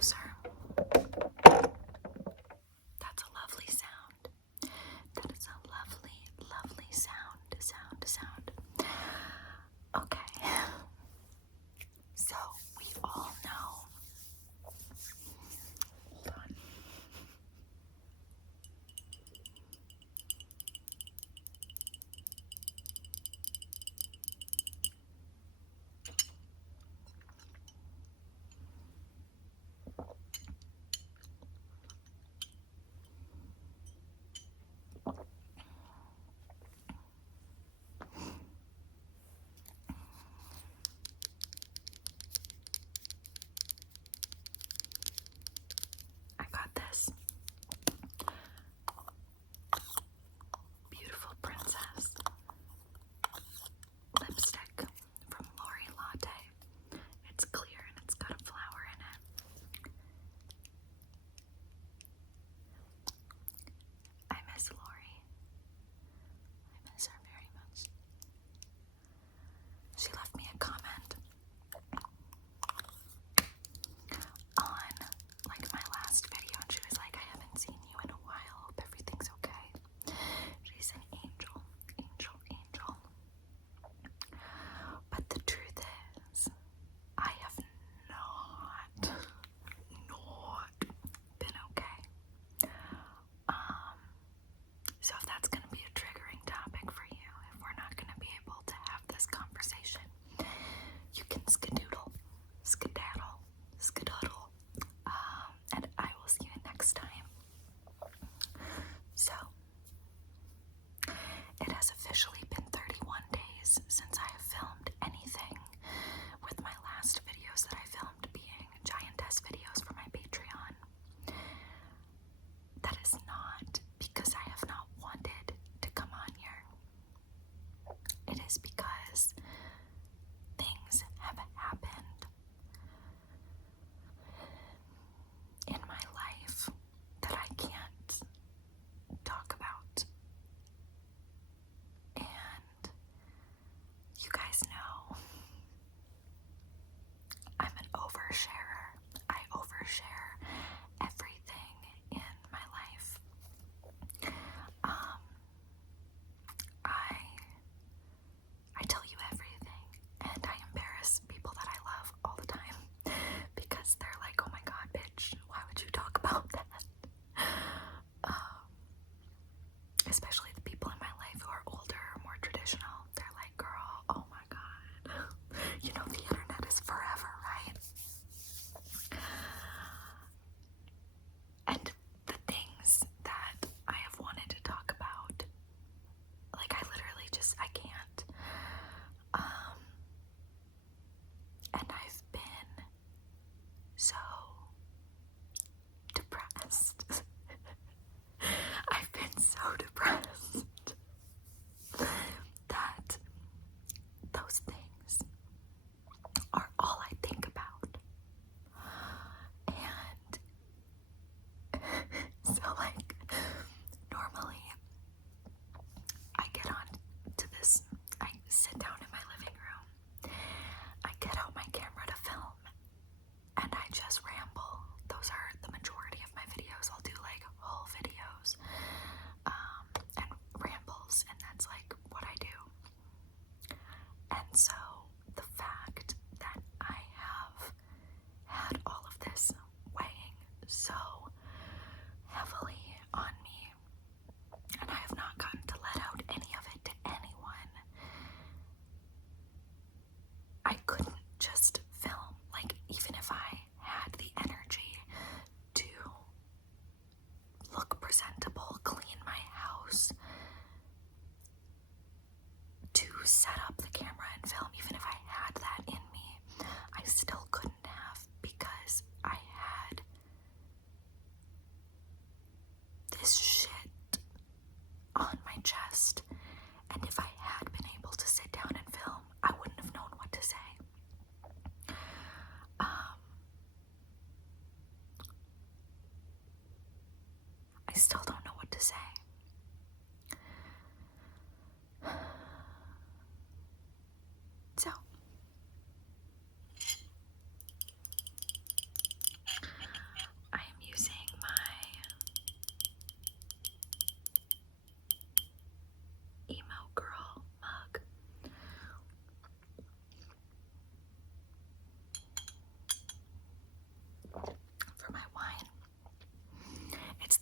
closer. That's a lovely sound. That is a lovely, lovely sound. Okay. So we all know. Hold on. I got this beautiful princess lipstick from Lori Latte. It's clear and it's got a flower in it. I miss Lori. I miss her very much. She left me a comment on like my last video and she was like, I haven't seen you in a while. Hope everything's okay. She's an angel. But the truth is, I have not been okay. So if that's going to be a triggering topic for you, if we're not going to be able to have this conversation, you can skedaddle, and I will see you next time. So, it has officially been 31 days since I have filmed anything, with my last videos that I filmed being giantess videos for my Patreon. That is not because I have not wanted to come on here. It is because things have happened in my life that I can't talk about. And you guys know I'm an oversharer. I overshare everything in my life. I tell you everything, and I embarrass people that I love all the time because they're like, oh my god, bitch, why would you talk about that? Especially the people in my life who are older, more traditional. They're like, girl, oh my god, you know the internet is forever, right? And the things that I have wanted to talk about, like I literally just, I can't. And I've been so depressed. I've been so depressed that those things are all I think about. And so like normally I get on to this, I sit down in my living room, I get out my camera to film, and I just ramble. Those are the majority of my videos. I'll do like whole videos and rambles, and that's like what I do. And so the fact that I have had all of this weighing so heavily on me, and I have not gotten to let out any of it to anyone, I couldn't just film. Like, even if I had the energy to look presentable, clean my house, to set up the camera and film, even if I had that in me, I still couldn't have, because I had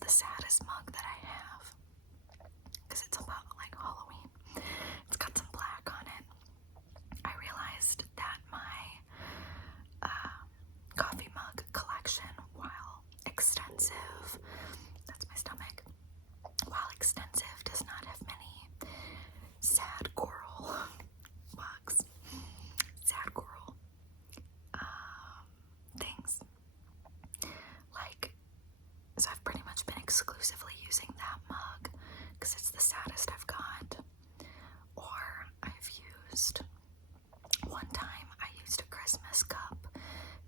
the saddest mug that I have because it's about like Halloween. It's got some black on it. I realized that my coffee mug collection, while extensive, that's my stomach, while extensive, does not have many sad coral mugs, sad coral things. Like, so I've pretty much been exclusively using that mug because it's the saddest I've got. Or I've used, one time I used a Christmas cup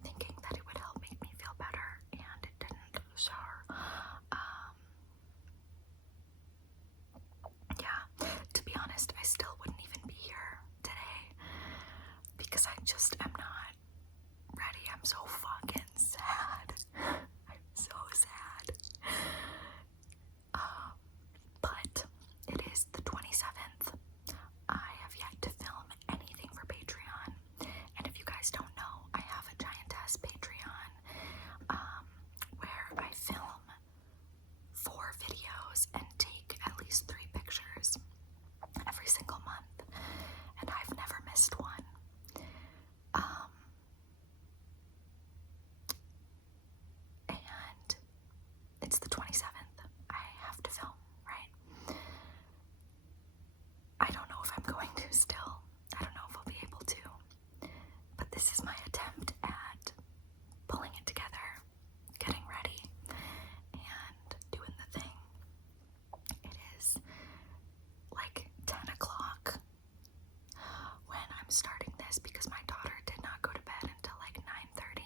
thinking that it would help make me feel better, and it didn't. So, yeah, to be honest, I still wouldn't even be here today because I just am not ready. I'm so fucking sad. I'm so sad. But it is the 27th. I have yet to film anything for Patreon. And if you guys don't know, I have a giantess Patreon where I film 4 videos and take at least 3 pictures every single month. And I've never missed one. And it's the 27th. I have to film, right? I don't know if I'm going to still. I don't know if I'll be able to. But this is my attempt at pulling it together, getting ready, and doing the thing. It is like 10 o'clock when I'm starting this because my daughter did not go to bed until like 9:30.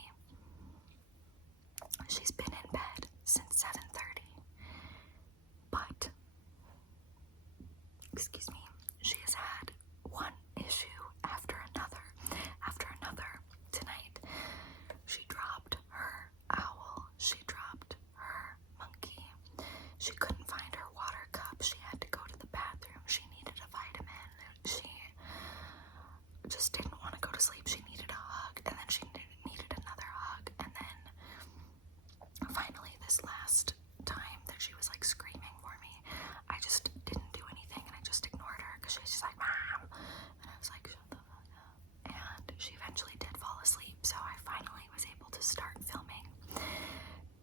She's been in bed since 7:30. But, excuse me, she has had one issue after another tonight. She dropped her owl. She dropped her monkey. She couldn't find her water cup. She had to go to the bathroom. She needed a vitamin. She just didn't want to go to sleep. She needed a hug, and then she needed another hug, and then finally this last time that she was like screaming for me, I just didn't do anything, and I just ignored her because she was just like, Mom, and I was like, shut the fuck up. And she eventually did fall asleep, so I finally was able to start filming.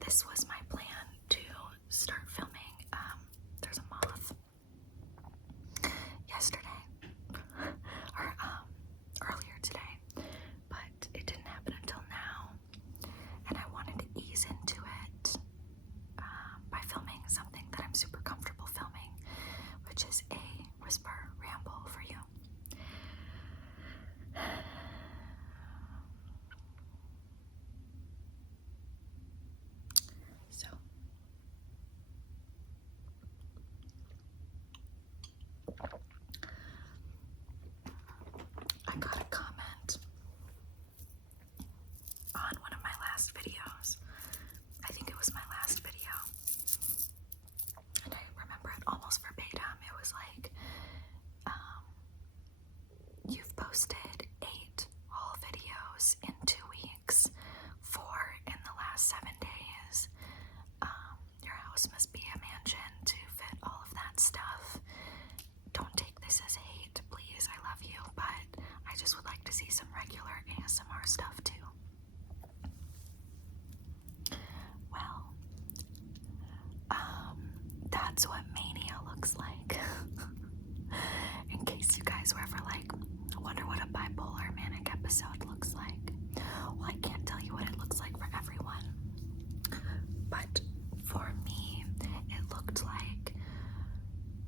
This was my plan to start filming. There's a moth yesterday, or earlier today, but it didn't happen until now, and I wanted to ease into it by filming something that I'm super comfortable filming, which is a whisper ramble for you. So, I got a comment on one of my last videos. I think it was my last video. And I remember it almost verbatim. It was like, you've posted 8 haul videos in 2 weeks, 4 in the last 7 days. Your house must be a mansion to fit all of that stuff. Don't take this as hate, please. I love you, but I just would like to see some regular ASMR stuff too. Well, that's what mania looks like. In case you guys were ever like, wonder what a bipolar manic episode looks like. Well, I can't tell you what it looks like for everyone, but for me, it looked like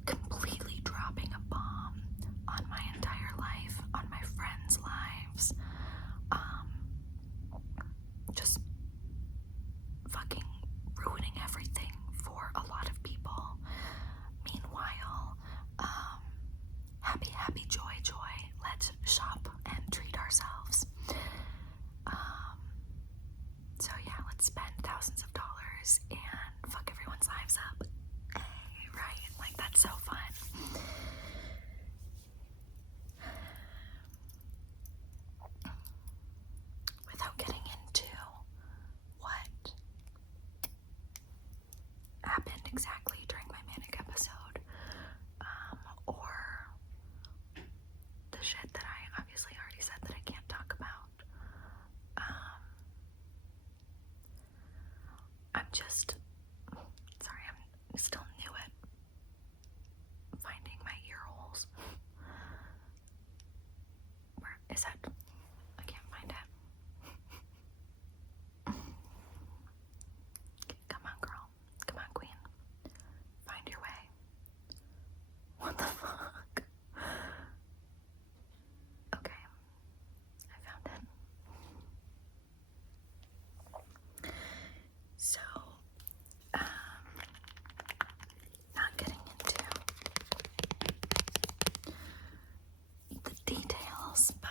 completely dropping a bomb on my entire life, on my friends' lives, just fucking ruining everything for a lot of people. Meanwhile, happy, joy, let's shop and treat ourselves. So yeah, let's spend thousands of dollars and fuck everyone's lives up. Hey, right? Like, that's so fun. Without getting into what happened just, sorry, I'm still new at finding my ear holes. Where is it? I can't find it. Come on, girl. Come on, queen. Find your way. What the fuck? Okay. I found it. So, not getting into the details, but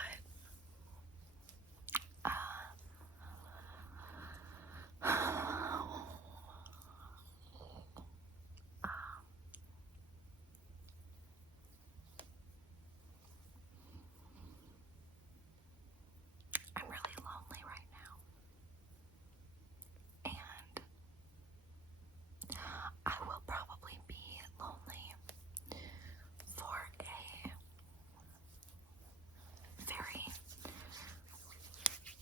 I'm really lonely right now, and I will probably be lonely for a very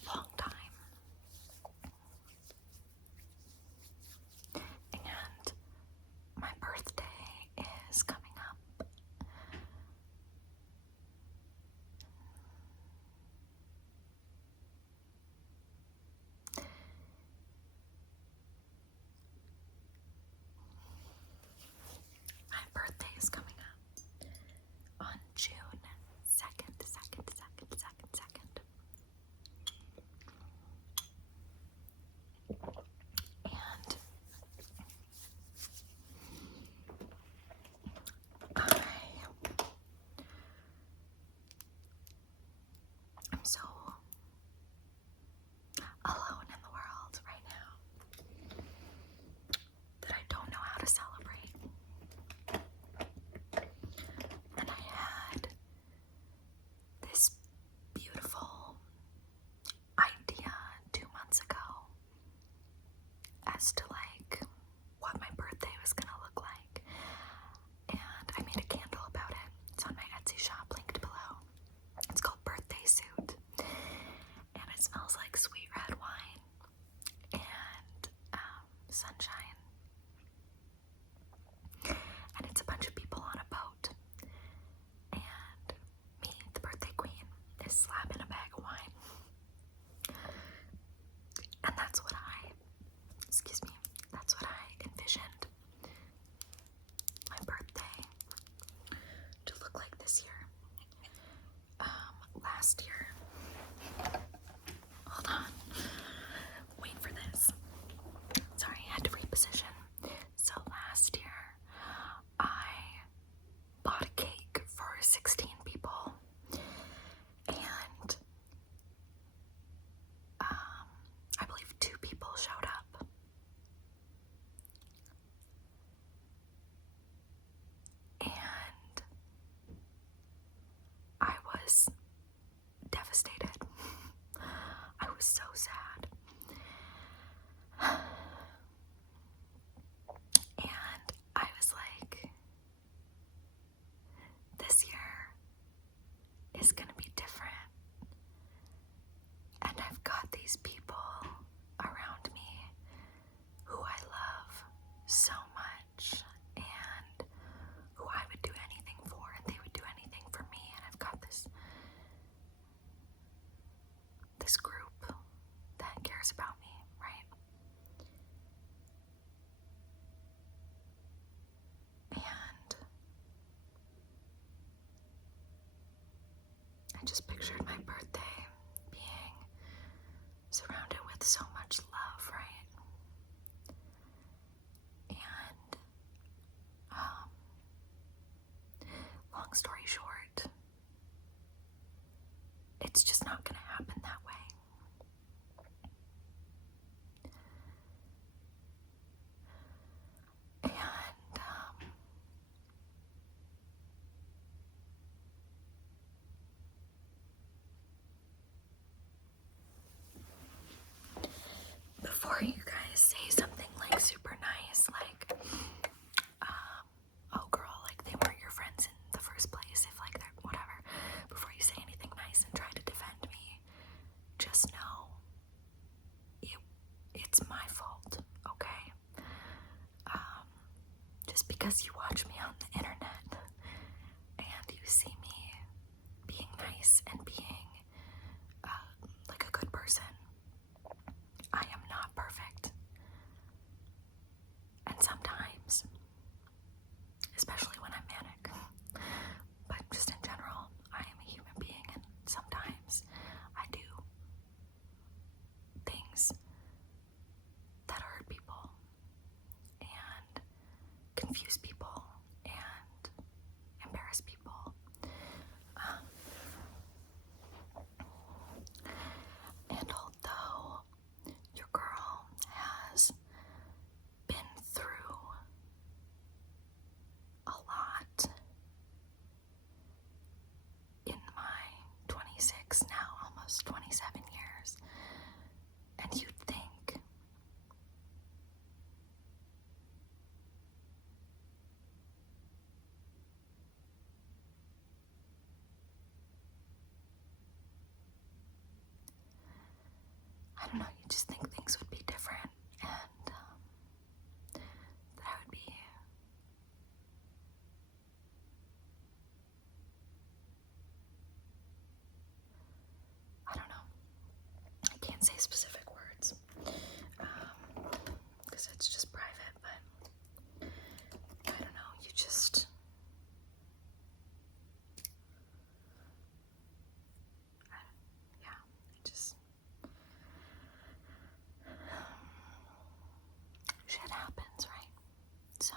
long time. And my birthday is coming up. My birthday is coming up on June 2nd, 2nd, 2nd, 2nd, 2nd. And I'm so alone in the world right now that I don't know how to celebrate. And I had this beautiful idea 2 months ago as to like what my birthday was gonna look like. And I made a candle about it. It's on my Etsy shop, linked below. It's called Birthday Suit. And it smells like sweet red wine and sunshine. And it's a bunch of people on a boat. And me, the birthday queen, is slapping a bag of wine. And that's what I envisioned my birthday to look like this year. Last year, hold on, wait for this. Sorry, I had to reposition. So last year, I bought a cake for 16 people, and I believe 2 people showed up. And I was devastated. I was so sad. And I was like, this year is gonna be different. And I've got these people around me who I love so much and who I would do anything for, and they would do anything for me. And I've got this group that cares about me, right? And I just pictured my birthday being surrounded with so much love, right? And long story short, it's just not gonna happen that way. And before you guys say something like super nice, like, oh girl, like they weren't your friends in the first place, if like they're whatever, before you say anything nice and try to defend me, because you watch me on the internet and you see me being nice and being like a good person. I am not perfect. And sometimes, especially when I'm manic, but just in general, I am a human being, and sometimes I do things that hurt people and confuse people and embarrass people. And although your girl has been through a lot in my 26, now almost 27 years, and you'd think I don't know, you just think things would be different, and that I would be I don't know. I can't say specific words because it's just private, but I don't know. You just it just shit happens, right? So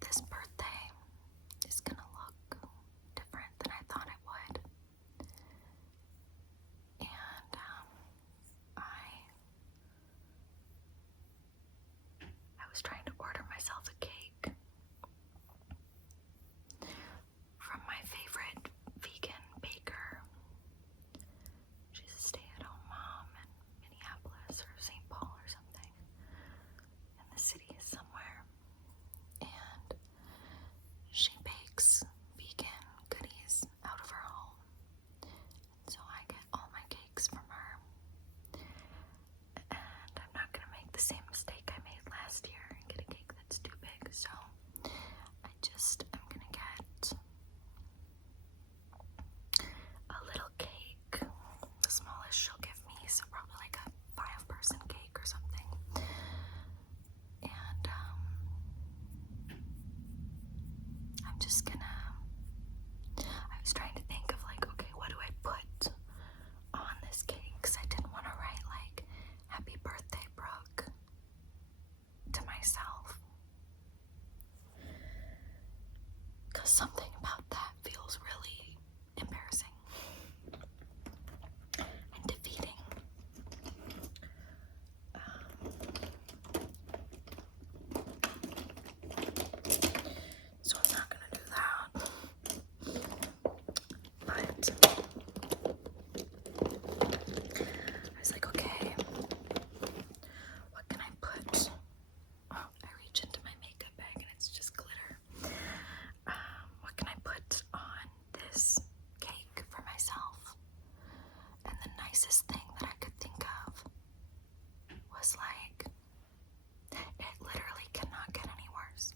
this birthday is gonna look different than I thought it would. And I was trying to order myself a cake from my favorite vegan baker. She's a stay-at-home mom in Minneapolis or St. Paul or something, in the city somewhere. And she bakes vegan goodies out of her home. So I get all my cakes from her. And I'm not going to make the same mistake I made last year and get a cake that's too big. So I just am going to get a little cake, the smallest she'll give me, so probably like a 5-person cake or something. And I'm just gonna, I was trying to think of like, okay, what do I put on this cake? Because I didn't want to write like, happy birthday, Brooke, to myself. Because something about that feels really embarrassing and defeating. So I'm not gonna do that. But I was like, okay, what can I put? Oh, I reach into my makeup bag and it's just glitter. What can I put on this cake for myself? And the nicest thing that I could think of was like, it literally cannot get any worse.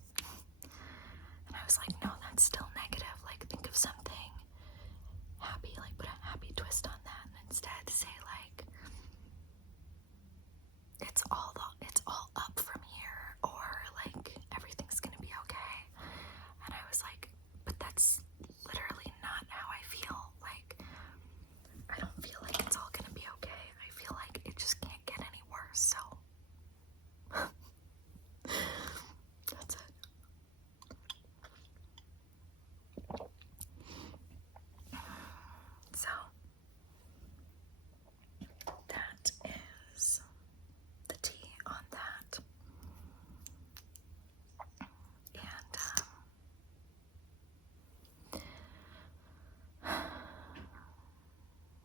And I was like, no, that's still negative. Like, think of something happy, like put a happy twist on that, and instead say like, it's all up from here, or like everything's gonna be okay. And I was like, but that's literally not how I feel. Like, I don't feel like it's all gonna be okay. I feel like it just can't get any worse. So that's it. So that is the tea on that. And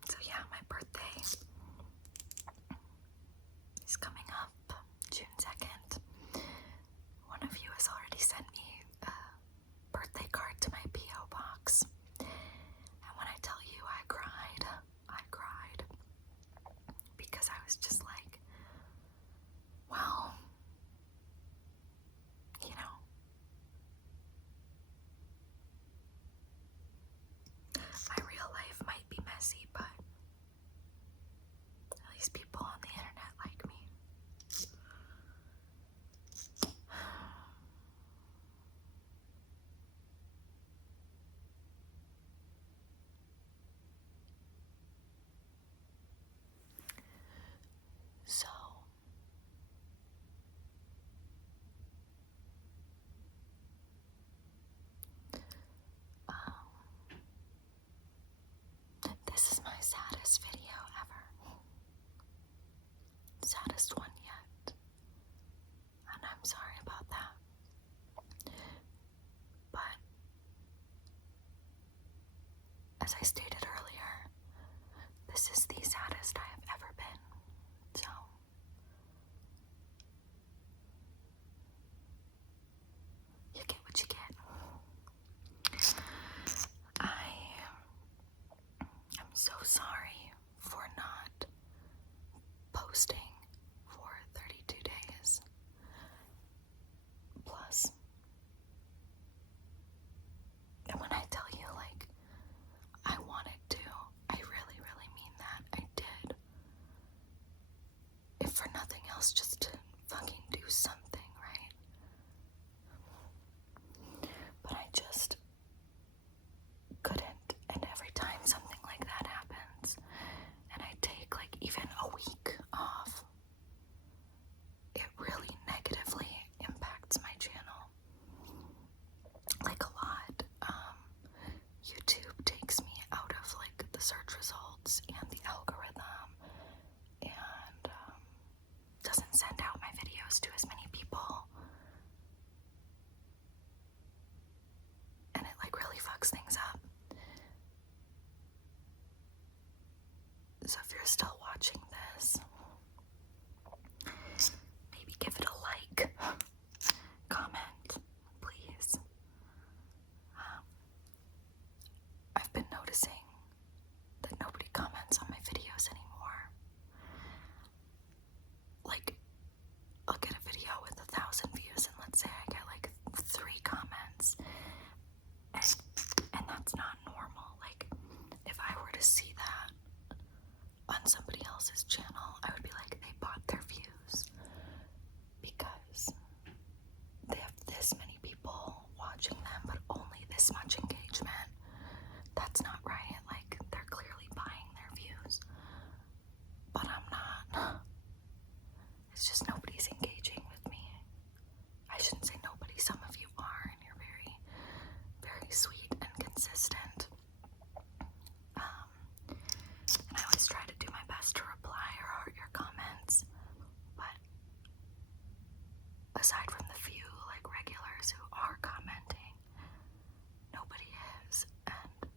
so yeah, my birthday is coming up June 2nd. One of you has already sent me a birthday card to my P.O. box. And when I tell you I cried because I was just like, well, you know, as I stated earlier, this is the saddest I have ever been. So, you get what you get. I am so sorry for not posting for 32 days plus. And when I tell you, like, I wanted to, I really, really mean that. I did. If for nothing else, just to fucking do something, right? But I just couldn't. And every time something like that happens, and I take like even a week off, it really negatively impacts my channel. Like a lot. YouTube takes me out of like the search results and the algorithm, and doesn't send out my videos to as many people, and it like really fucks things up. So if you're still watching this, maybe give it a like, comment, please. I've been noticing that nobody comments on my videos anymore. Like, I'll get a video with 1,000 views, and let's say I get like 3 comments, and that's not normal. Like, if I were to see that on somebody else's channel, I would be like, they bought their views because they have this many people watching them, but only this much engagement. That's not right. Like, they're clearly buying their views, but I'm not. It's just nobody's engaging with me. I shouldn't say nobody. Some of you are, and you're very, very sweet and consistent. And I always try to do my best to reply or heart your comments, but aside from the few like regulars who are commenting, nobody is, and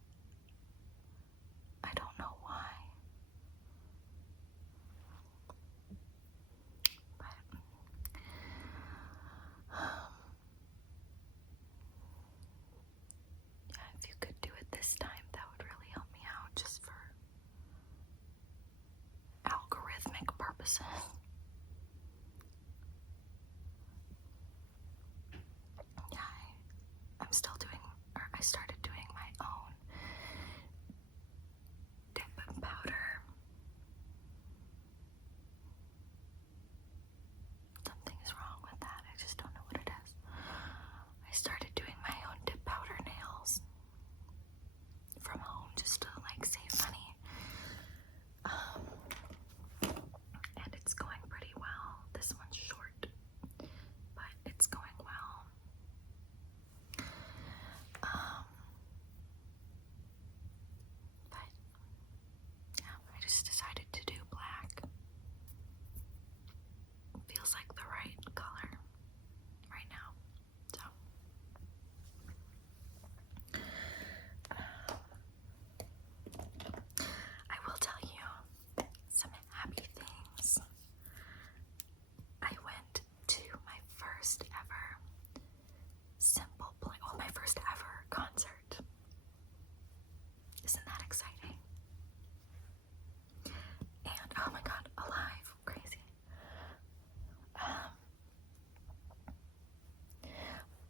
I don't know why. But yeah, if you could do it this time, that would really help me out, just for algorithmic purposes. Yeah, I'm still doing, or I started doing my own dip and powder. Something's wrong with that. I just don't know what it is. I started doing my own dip powder nails from home just to like save money. And it's going pretty well. This one's short, but it's going well. But yeah, I just decided to do black. It feels like the right color right now. So I will tell you some happy things. I went to my first ever my first ever concert. Isn't that exciting? And oh my god, alive, crazy.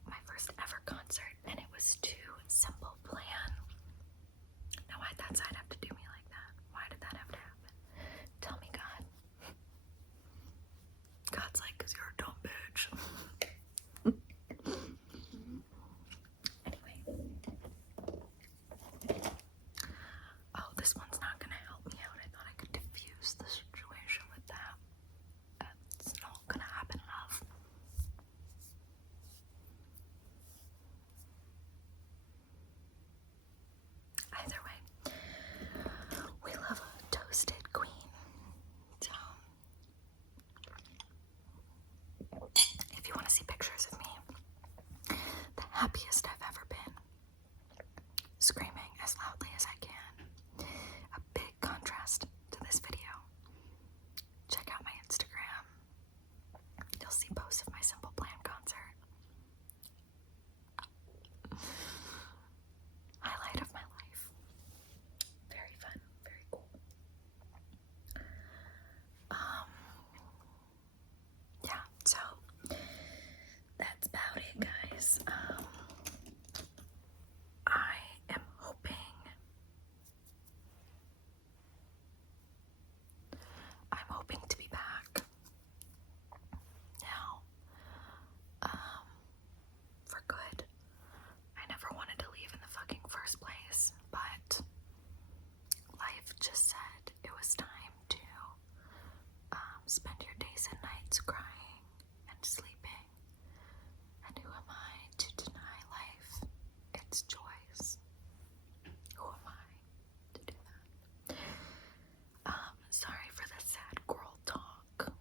My first ever concert, and it was to Simple Plan. Now why'd that side have to do me like that? Why did that have to happen? Tell me, God. God's like, 'cause you're a dumb bitch. Anyway. Oh, this one's not gonna help me out. I thought I could diffuse the situation with that. It's not gonna happen enough. Either way, we love a toasted queen. So, if you want to spend your days and nights crying and sleeping. And who am I to deny life its joys? Who am I to do that? Sorry for the sad girl talk.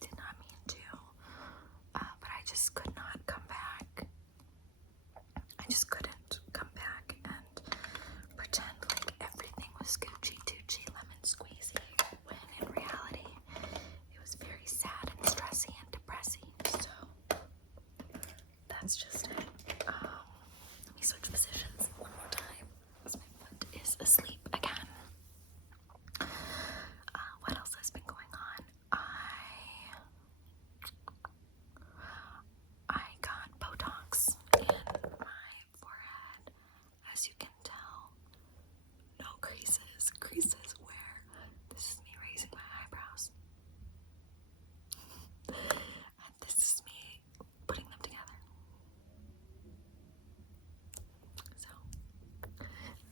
Did not mean to. But I just could not come back. I just couldn't come back and pretend like everything was Gucci, Tucci, lemon squeezy, when in reality it was very sad and stressy and depressing. So that's just it. Let me switch positions one more time because my foot is asleep again. What else has been going on? I got Botox in my forehead. As you can tell, no creases. Creases where? This is me raising my eyebrows. And this is me putting them together. So,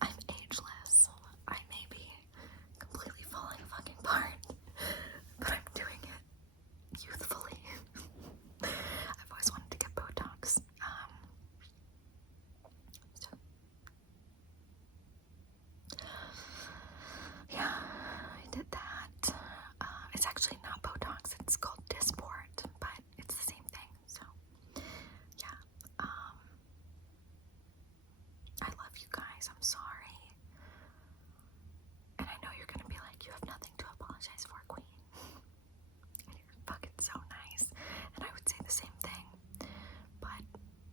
I'm ageless. I may be completely falling fucking apart, but I'm doing it youthfully. I've always wanted to get Botox. So yeah, I did that. It's actually not Botox, it's called Dysport, but it's the same thing. So yeah, I love you guys. I'm sorry. And I know you're gonna be like, you have nothing to apologize for, queen. And you're fucking so nice. And I would say the same thing. But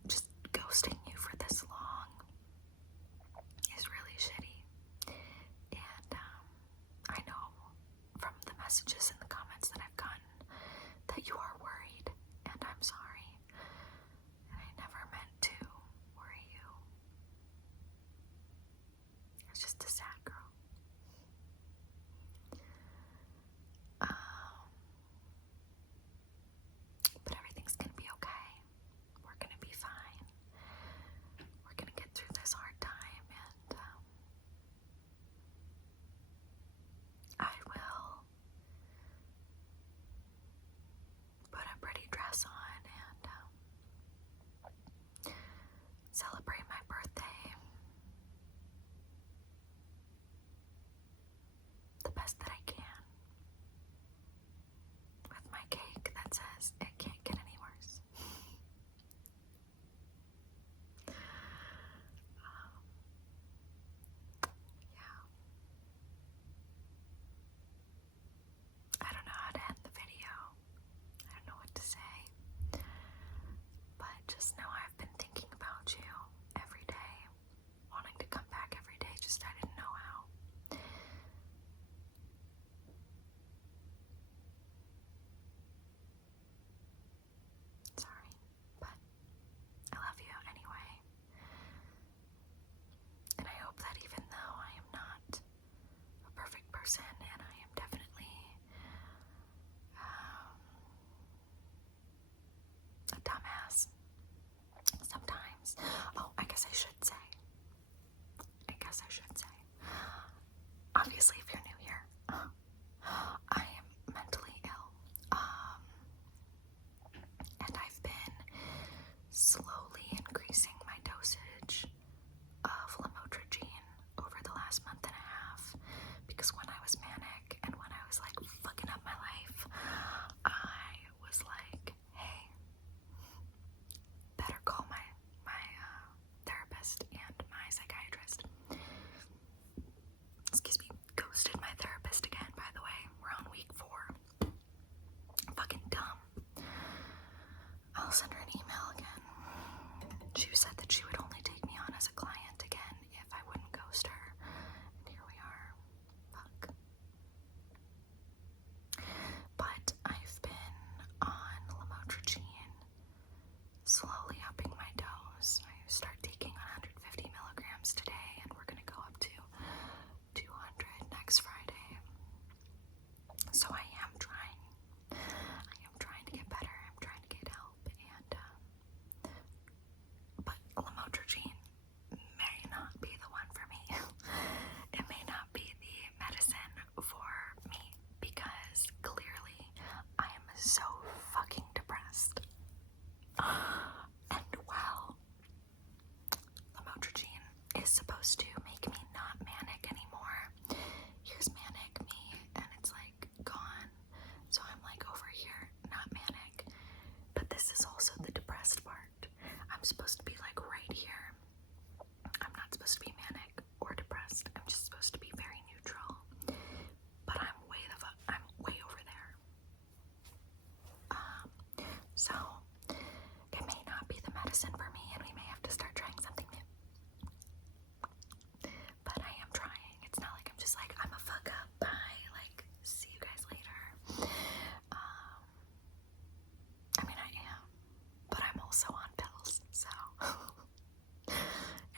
just ghosting you for this long is really shitty. And I know from the messages and the comments that I've gotten that you are worried, and I'm sorry. And I never meant to worry you. I was just a sad girl. But everything's gonna be okay. We're gonna be fine. We're gonna get through this hard time, and I will put a pretty dress on and celebrate my birthday the best that I can with my cake that says it can't get any worse. Yeah. I don't know how to end the video. I don't know what to say. But just know I've been thinking about you every day, wanting to come back every day, just I didn't know how. Sorry, but I love you anyway. And I hope that even though I am not a perfect person, and I am definitely a dumbass, so fucking depressed. And while lamotrigine is supposed to make me not manic anymore, here's manic me, and it's like gone. So I'm like over here, not manic. But this is also the depressed part. I'm supposed to be like right here. I'm not supposed to be manic or depressed. I'm just supposed to be very neutral. But I'm way over there. So it may not be the medicine for me, and we may have to start trying something new. But I am trying. It's not like I'm just like, I'm a fuck up, bye, like, see you guys later. I mean, I am, but I'm also on pills, so.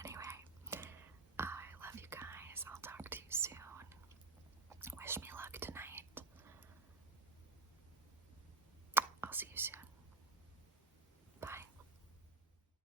Anyway, I love you guys. I'll talk to you soon. Wish me luck tonight. I'll see you soon.